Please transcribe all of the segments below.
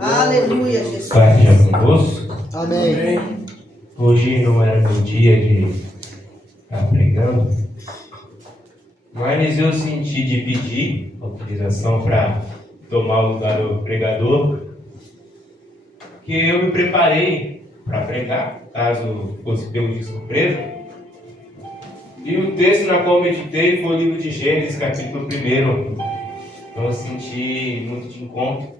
Aleluia, Jesus. Pai, seja convosco. Amém. Hoje não era meu dia de estar pregando, mas eu senti de pedir autorização para tomar o lugar do pregador, que eu me preparei para pregar, caso fosse pego de surpresa. E o texto na qual meditei foi o livro de Gênesis, capítulo 1. Então eu senti muito de encontro.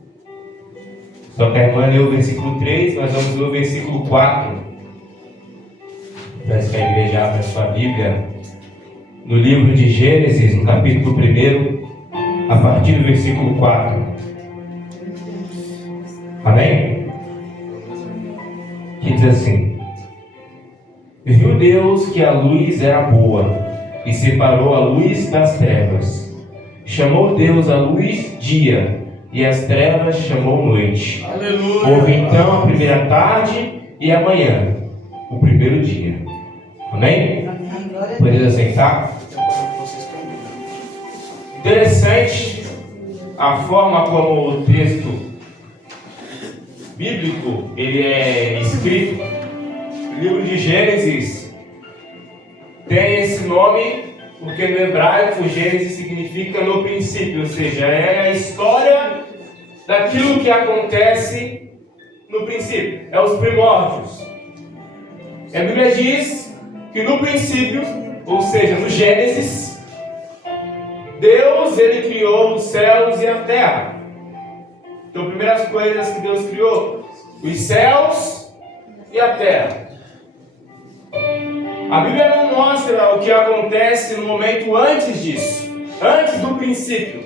Só que a irmã leu o versículo 3, nós vamos ler o versículo 4. Peço que a igreja abra sua Bíblia no livro de Gênesis, no capítulo 1, a partir do versículo 4. Amém? Que diz assim: Viu Deus que a luz era boa, e separou a luz das trevas. Chamou Deus a luz dia, e as trevas chamou noite. Aleluia. Houve então a primeira tarde e a manhã, o primeiro dia. Amém? Pode assentar? Interessante a forma como o texto bíblico ele é escrito. O livro de Gênesis tem esse nome porque no hebraico Gênesis significa no princípio, ou seja, é a história daquilo que acontece no princípio, é os primórdios. A Bíblia diz que no princípio, ou seja, no Gênesis, Deus ele criou os céus e a terra. Então, primeiras coisas que Deus criou, os céus e a terra. A Bíblia não mostra o que acontece no momento antes disso, antes do princípio.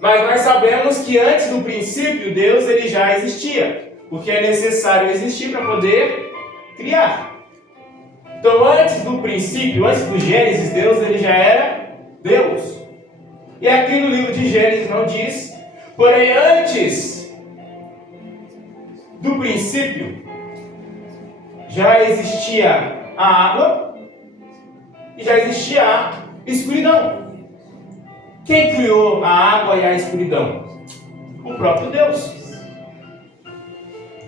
Mas nós sabemos que antes do princípio, Deus ele já existia, porque é necessário existir para poder criar. Então, antes do princípio, antes do Gênesis, Deus ele já era Deus. E aqui no livro de Gênesis não diz, porém antes do princípio, já existia a água e já existia a escuridão. Quem criou a água e a escuridão? O próprio Deus.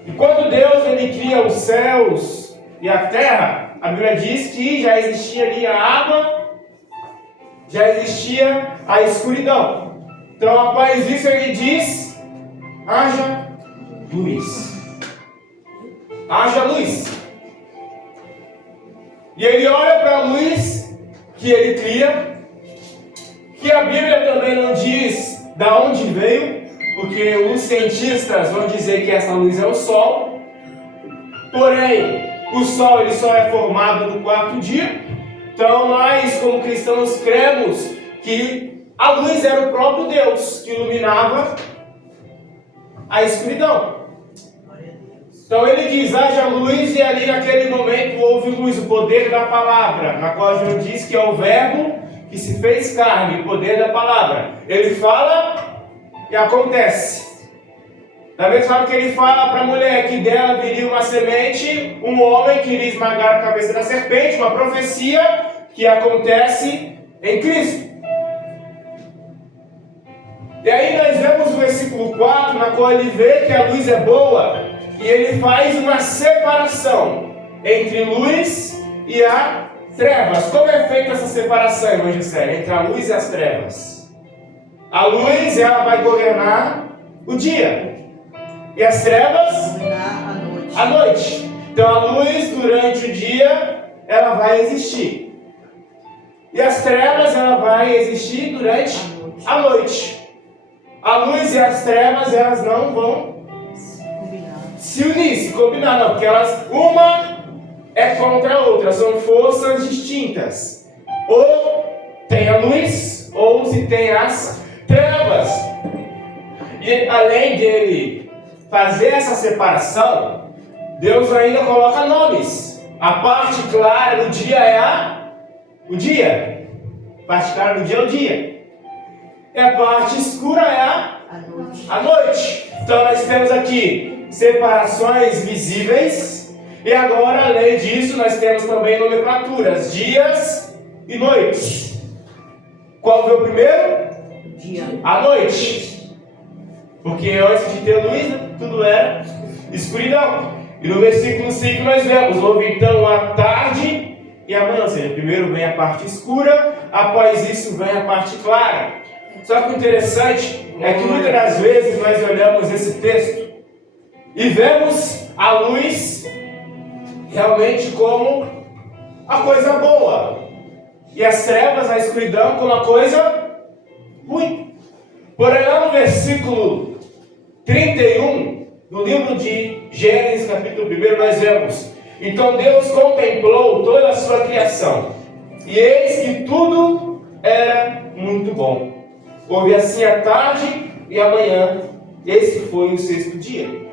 E quando Deus ele cria os céus e a terra, a Bíblia diz que já existia ali a água, já existia a escuridão. Então, após isso, ele diz: haja luz. Haja luz. E ele olha para a luz que ele cria, que a Bíblia também não diz de onde veio, porque os cientistas vão dizer que essa luz é o Sol. Porém, o Sol ele só é formado no quarto dia. Então nós, como cristãos, cremos que a luz era o próprio Deus que iluminava a escuridão. Então ele diz, haja luz, e ali naquele momento houve luz, o poder da palavra, na qual João diz que é o verbo que se fez carne, o poder da palavra. Ele fala e acontece. Da mesma forma que ele fala para a mulher que dela viria uma semente, um homem que iria esmagar a cabeça da serpente, uma profecia que acontece em Cristo. E aí nós vemos o versículo 4, na qual ele vê que a luz é boa, e ele faz uma separação entre luz e a trevas. Como é feita essa separação, irmã Gisele, entre a luz e as trevas? A luz ela vai governar o dia, e as trevas a noite. Então a luz durante o dia ela vai existir, e as trevas ela vai existir durante a noite. A luz e as trevas elas não vão se unir, se combinar, não, porque elas, uma é contra a outra, são forças distintas. Ou tem a luz, ou se tem as trevas. E além dele fazer essa separação, Deus ainda coloca nomes. A parte clara do dia é o dia. A parte clara do dia é o dia. E a parte escura é a noite. Então nós temos aqui separações visíveis, e agora além disso nós temos também nomenclaturas, dias e noites. Qual foi o primeiro? Dia. A noite. Porque antes de ter luz, tudo era escuridão. E no versículo 5 nós vemos: houve então a tarde e a manhã. Ou seja, primeiro vem a parte escura, após isso vem a parte clara. Só que o interessante é que muitas das vezes nós olhamos esse texto e vemos a luz realmente como a coisa boa e as trevas, a escuridão, como a coisa ruim. Porém, lá no versículo 31 do livro de Gênesis, capítulo 1, nós vemos: então Deus contemplou toda a sua criação, e eis que tudo era muito bom. Houve assim a tarde e a manhã, esse foi o sexto dia.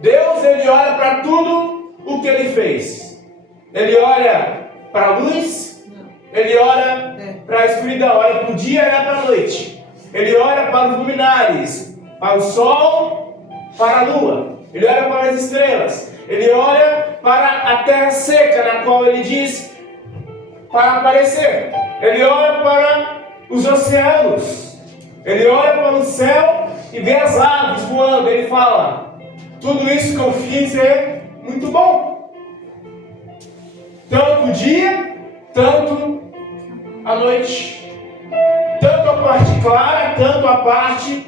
Deus, ele olha para tudo o que ele fez. Ele olha para a luz, ele olha para a escuridão, olha para o dia e olha para a noite. Ele olha para os luminares, para o sol, para a lua. Ele olha para as estrelas. Ele olha para a terra seca, na qual ele diz para aparecer. Ele olha para os oceanos. Ele olha para o céu e vê as aves voando. Ele fala: tudo isso que eu fiz é muito bom. Tanto o dia, tanto a noite. Tanto a parte clara, tanto a parte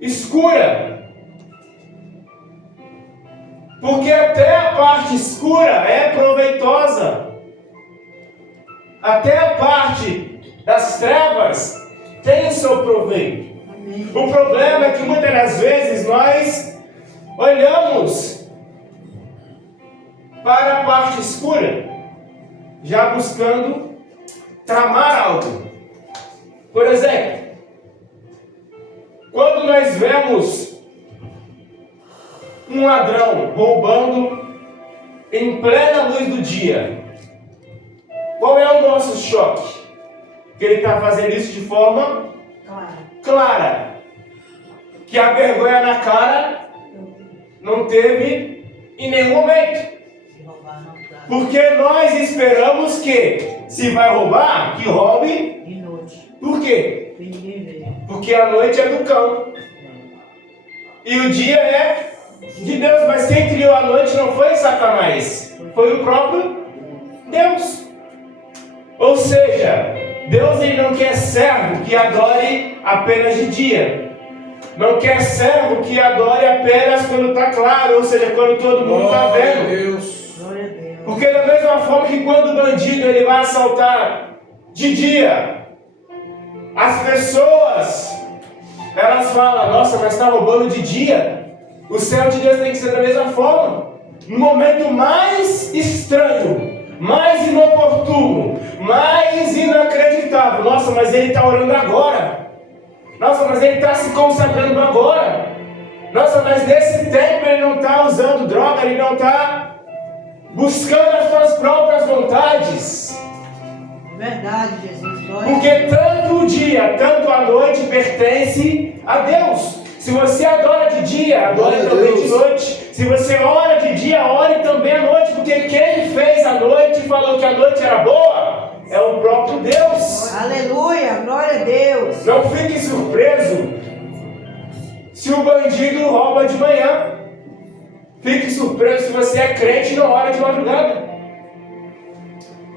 escura. Porque até a parte escura é proveitosa. Até a parte das trevas tem o seu proveito. O problema é que muitas das vezes nós olhamos para a parte escura, já buscando tramar algo. Por exemplo, quando nós vemos um ladrão roubando em plena luz do dia, qual é o nosso choque? Que ele está fazendo isso de forma clara. Que a vergonha na cara não teve em nenhum momento. Porque nós esperamos que, se vai roubar, que roube de noite. Por quê? Porque a noite é do cão. E o dia é de Deus. Mas quem criou a noite não foi Satanás, foi o próprio Deus. Ou seja, Deus, ele não quer servo que adore apenas de dia. Não quer servo que adore apenas quando está claro, ou seja, quando todo mundo está vendo. Deus. Porque da mesma forma que quando o bandido ele vai assaltar de dia, as pessoas elas falam: nossa, mas está roubando de dia. O céu de Deus tem que ser da mesma forma. No momento mais estranho, mais inoportuno, mais inacreditável. Nossa, mas ele está orando agora. Nossa, mas ele está se consagrando agora. Nossa, mas nesse tempo ele não está usando droga, ele não está buscando as suas próprias vontades. Verdade, Jesus. Porque tanto o dia, tanto a noite pertence a Deus. Se você adora de dia, adore também de noite. Se você ora de dia, ore também à noite. Porque quem fez a noite e falou que a noite era boa é o próprio Deus. Aleluia, glória a Deus. Não fique surpreso se o bandido rouba de manhã. Fique surpreso se você é crente e não ora de madrugada.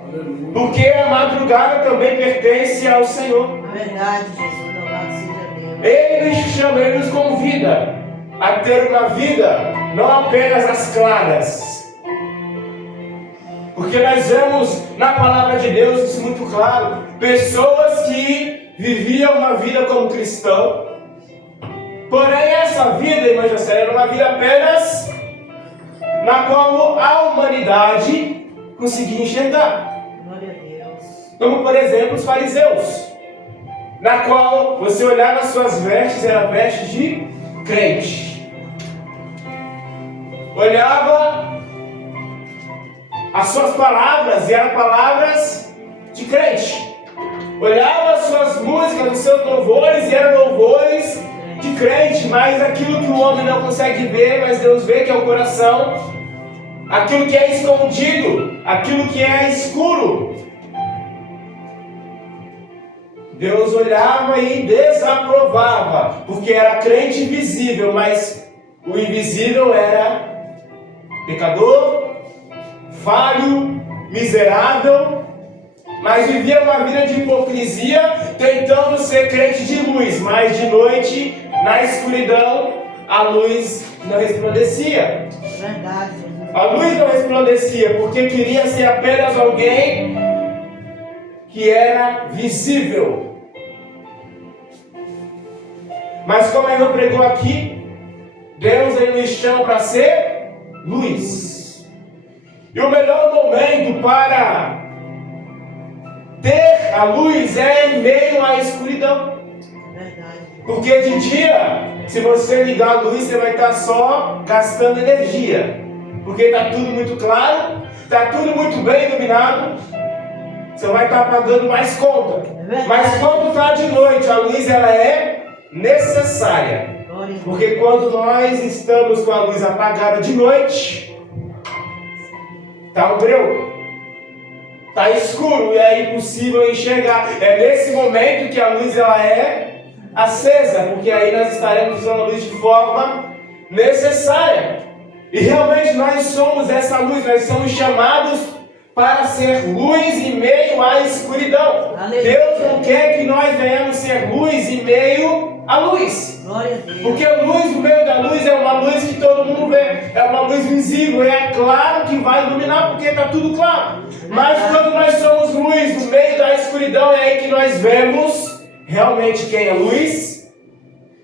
Aleluia. Porque a madrugada também pertence ao Senhor. Verdade, Jesus. Louvado seja Deus. Ele nos chama, ele nos convida a ter uma vida não apenas às claras. Porque nós vemos na palavra de Deus isso muito claro. Pessoas que viviam uma vida como cristão. Porém essa vida, irmã Jacé, era uma vida apenas na qual a humanidade conseguia enxergar. Glória a Deus. Como por exemplo os fariseus, na qual você olhava as suas vestes, eram vestes de crente. Olhava as suas palavras e eram palavras de crente. Olhava as suas músicas, os seus louvores e eram louvores de crente. Mas aquilo que o homem não consegue ver, mas Deus vê, que é o coração. Aquilo que é escondido, aquilo que é escuro, Deus olhava e desaprovava, porque era crente visível, mas o invisível era pecador, falho, miserável, mas vivia uma vida de hipocrisia, tentando ser crente de luz, mas de noite, na escuridão, a luz não resplandecia. Verdade, Jesus. A luz não resplandecia, porque queria ser apenas alguém que era visível. Mas como eu pregou aqui, Deus ele nos chama para ser luz. E o melhor momento para ter a luz é em meio à escuridão. Verdade. Porque de dia, se você ligar a luz, você vai estar só gastando energia. Porque está tudo muito claro, está tudo muito bem iluminado. Você vai estar pagando mais conta. Mas quando está de noite, a luz ela é necessária. Porque quando nós estamos com a luz apagada de noite, está um breu, está escuro e é impossível enxergar. É nesse momento que a luz ela é acesa, porque aí nós estaremos usando a luz de forma necessária. E realmente nós somos essa luz, nós somos chamados para ser luz em meio à escuridão. Aleluia. Deus não quer que nós venhamos ser luz em meio à luz. Glória a Deus. Porque a luz no meio da luz é uma luz que todo mundo vê. É uma luz visível. É claro que vai iluminar porque está tudo claro. Mas quando nós somos luz no meio da escuridão, é aí que nós vemos realmente quem é luz,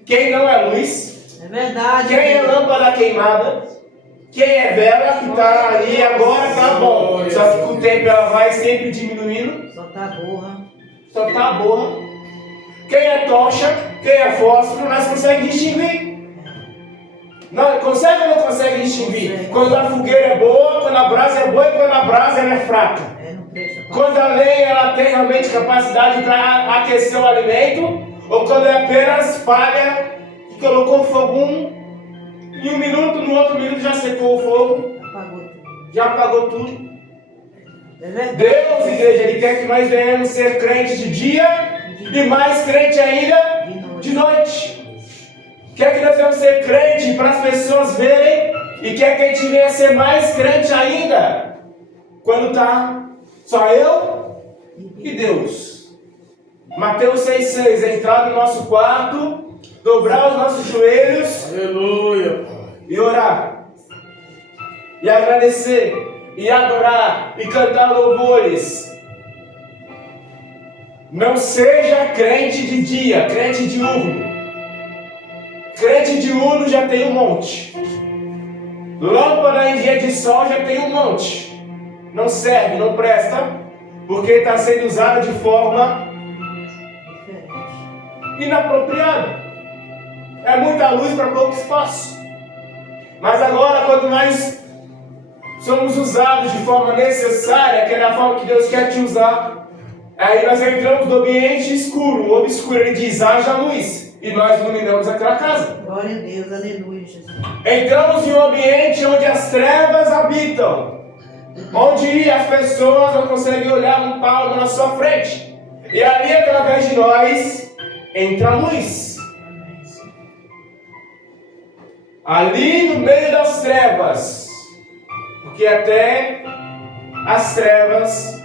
quem não é luz, É verdade. quem é lâmpada queimada, quem é vela que está ali agora está bom. Só que com o tempo ela vai sempre diminuindo. Só tá borra. Só tá boa. Quem é tocha, quem é fósforo, nós conseguimos distinguir. Não, consegue ou não consegue distinguir? Quando a fogueira é boa, quando a brasa é boa e quando a brasa ela é fraca. Não presta. Quando a lenha ela tem realmente capacidade para aquecer o alimento, ou quando é apenas palha que colocou fogo em um minuto, no outro minuto já secou o fogo, Apagou tudo. já apagou tudo. É verdade. Deus, igreja, Ele quer que nós venhamos ser crentes de dia e mais crente ainda de noite. Quer que nós venhamos ser crente para as pessoas verem e quer que a gente venha ser mais crente ainda quando está só eu e Deus. Mateus 6,6, entrar no nosso quarto, dobrar os nossos joelhos, Aleluia. e orar, e agradecer, e adorar, e cantar louvores. Não seja crente de dia, crente diurno. Crente diurno já tem um monte. Lâmpada em dia de sol já tem um monte. Não serve, não presta, porque está sendo usada de forma inapropriada. É muita luz para pouco espaço. Mas agora, quando nós somos usados de forma necessária, que é da forma que Deus quer te usar, aí nós entramos no ambiente escuro. O obscuro, ele diz, haja luz. E nós iluminamos aquela casa. Glória a Deus, aleluia, Jesus. Entramos em um ambiente onde as trevas habitam. Onde as pessoas não conseguem olhar um palmo na sua frente. E ali, através de nós, entra a luz. Ali no meio das trevas, porque até as trevas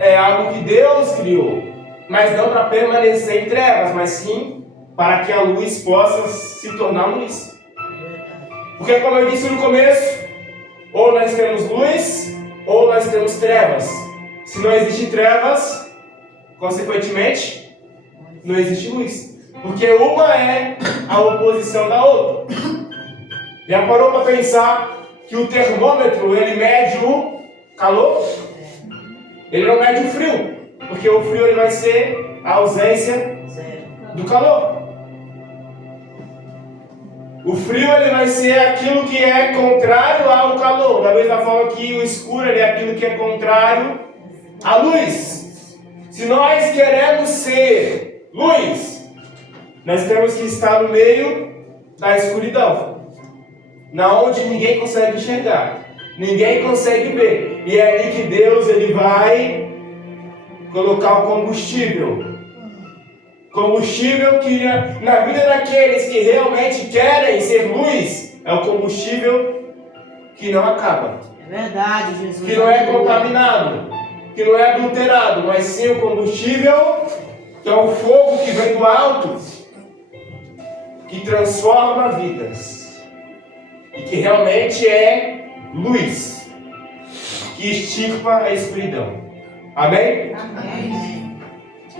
é algo que Deus criou, mas não para permanecer em trevas, mas sim para que a luz possa se tornar luz. Porque como eu disse no começo, ou nós temos luz, ou nós temos trevas. Se não existe trevas, consequentemente, não existe luz. Porque uma é a oposição da outra. Já parou para pensar que o termômetro, ele mede o calor? Ele não mede o frio, porque o frio ele vai ser a ausência do calor. O frio ele vai ser aquilo que é contrário ao calor, da mesma forma que o escuro ele é aquilo que é contrário à luz. Se nós queremos ser luz, nós temos que estar no meio da escuridão. Na onde ninguém consegue enxergar, ninguém consegue ver, e é ali que Deus ele vai colocar o combustível Combustível que na vida daqueles que realmente querem ser luz é o combustível que não acaba. É verdade, Jesus. Que não é contaminado, que não é adulterado, mas sim o combustível que é o fogo que vem do alto, que transforma vidas e que realmente é luz, que extirpa a escuridão. Amém? Amém.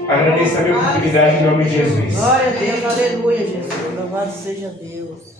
Agradeço a minha oportunidade em nome de Jesus. Glória a Deus, aleluia, Jesus. Louvado seja Deus.